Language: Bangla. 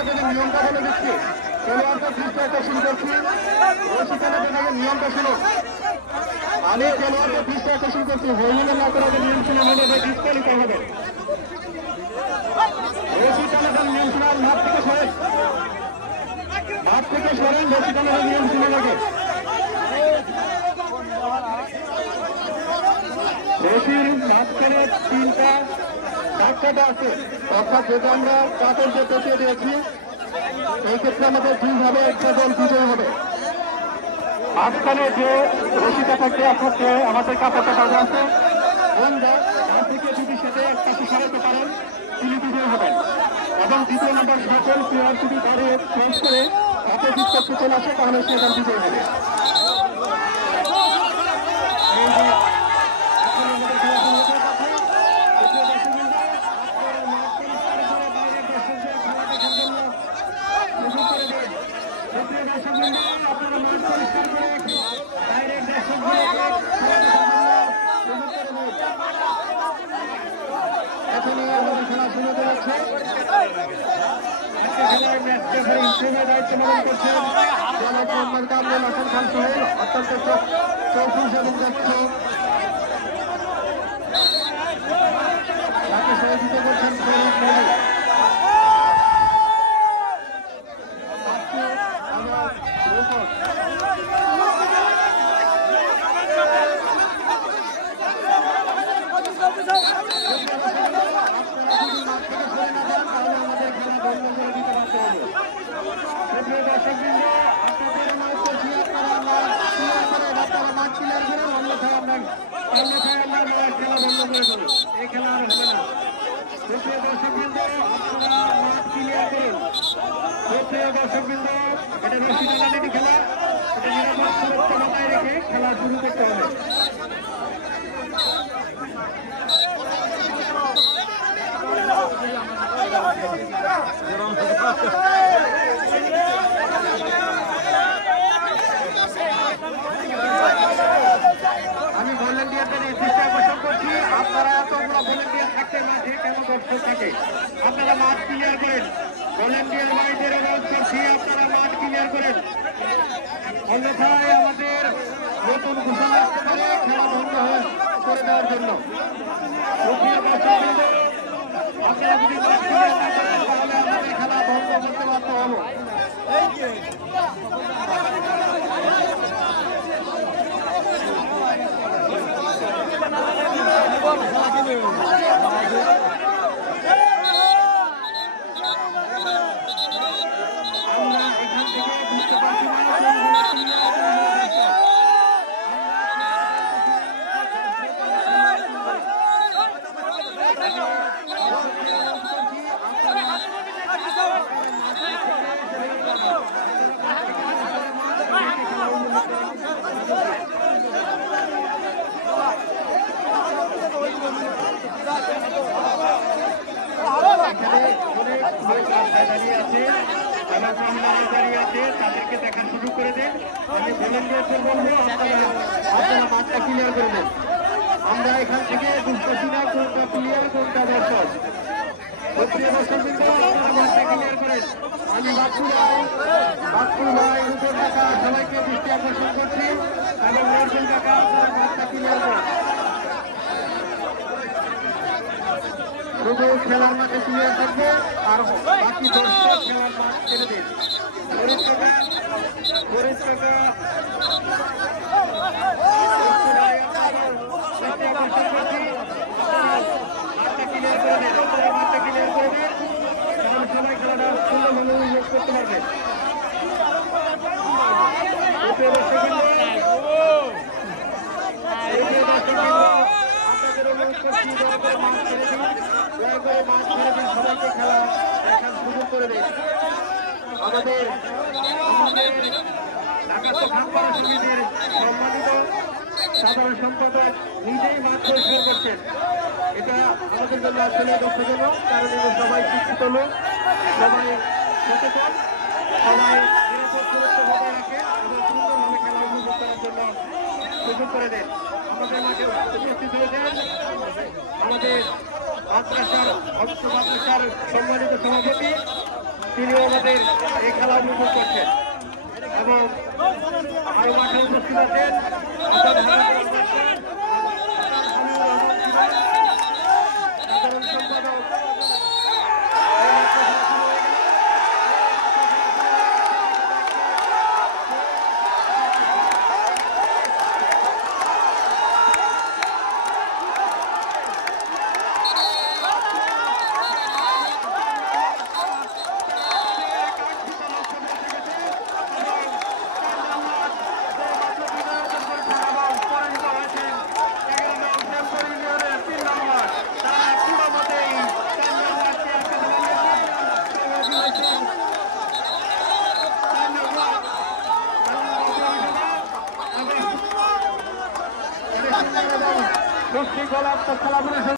আপনাদের নিয়মটা বলে দিচ্ছি। খেলোয়াড়দের দৃষ্টি আকর্ষণ করছি, সেখানে নিয়মটা শুনুন। আমি খেলোয়াড়দের দৃষ্টি আকর্ষণ করছি, হইলে না করে নিয়ম শুনে হলে ডিসকালিত হবে। নিয়ম শোনার মাঠ থেকে সরেন, মাঠ থেকে সরেন, রসিকালের নিয়ম শুনে লাগে। রশির মাঝখানে 3টা দাগ কাটা আছে, অর্থাৎ যেটা আমরা কাপড় যে পেঁচিয়ে দিয়েছি, এই ক্ষেত্রে আমাদের 2 ভাবে একটা দল বিজয় হবে। মাঝখানে যে রশিটা থাকে, অর্থাৎ আমাদের কাপড়টা কাটা আছে, তার থেকে যদি সেটা এক পাশে সরাতে পারেন তিনি বিজয় হবেন। এবং 2 নম্বর সকল প্লেয়ার যদি দাঁড়িয়ে ক্রস করে অপোজিট পক্ষে চলে আসে তাহলে সে এখানে বিজয় হবে। এখনই আমাদের খেলা শুরু হতে যাচ্ছে। দায়িত্ব পালন করছেন কামরুল হাসান খান সোহেল, অত্যন্ত চৌকুশ এবং দক্ষ। তাকে সহযোগিতা করছেন খেলা শুরু করতে হবে। আমি ভলেন্টিয়ারদের এই দৃষ্টি আকর্ষণ করছি, আপনারা এতগুলো ভলেন্টিয়ার থাকতে মাঠে কেন দর্শক থাকে, আপনারা মাঠ ক্লিয়ার করেন। ভলেন্টিয়ার ভাইদের অনুরোধ করছি, আপনারা মাঠ ক্লিয়ার করেন, অন্যথায় আমাদের নতুন ঘোষণা আসতে পারে খেলা বন্ধ করে দেওয়ার জন্য। আপনারা যদি মাঠ ক্লিয়ার না করেন তাহলে আমাদের খেলা বন্ধ করতে বাধ্য হবো। আমরা এখান থেকে বুঝতে পারছি না দাঁড়িয়ে আছে, তারা দাঁড়িয়ে আছে, তাদেরকে দেখা শুরু করে দেন। আমি ভলেন্টিয়ারদের বলবো আপনারা মাঠটা ক্লিয়ার করে দেন। আমরা এখান থেকে বুঝতেছি না কোনটা ক্লিয়ার কোনটা দর্শক। মাঠটা ক্লিয়ার করেন। আমি বাপুর ভাই রূপের টাকা সবাইকে দৃষ্টি আকর্ষণ করছি এবং অর্জুন টাকা আপনার মাঠটা ক্লিয়ার করেন। শুধু খেলার মাঠে ক্লিয়ার থাকবে আর বাকি দর্শক খেলার মাঠ ছেড়ে দিন। সবাই খেলাটা সুন্দরভাবে উল্লেখ করতে পারবে। সবাইকে খেলা দেখার সুযোগ করে দেয়। আমাদের ঢাকা খানপাড়া সমিতির সম্মানিত সাধারণ সম্পাদক নিজেই মাঠ পরিষ্কার করছেন। এটা আমাদের জন্য আসলে দুঃখজনক, কারণ সবাই শিক্ষিত লোক, সবাই সচেতন, সবাই নিরাপদ সুরক্ষা বজায় রাখে এবং সুন্দরভাবে খেলা উপভোগ করার জন্য সুযোগ করে দেন। আমাদের মাঠে উপস্থিত হয়েছেন আমাদের মাদ্রাসার সম্মানিত সভাপতি তিনিও আমাদের এই খেলা উপভোগ করছেন এবং আরো মাঠে উপস্থিত আছেন সাধারণ সম্পাদক সুশৃঙ্খলা খেলা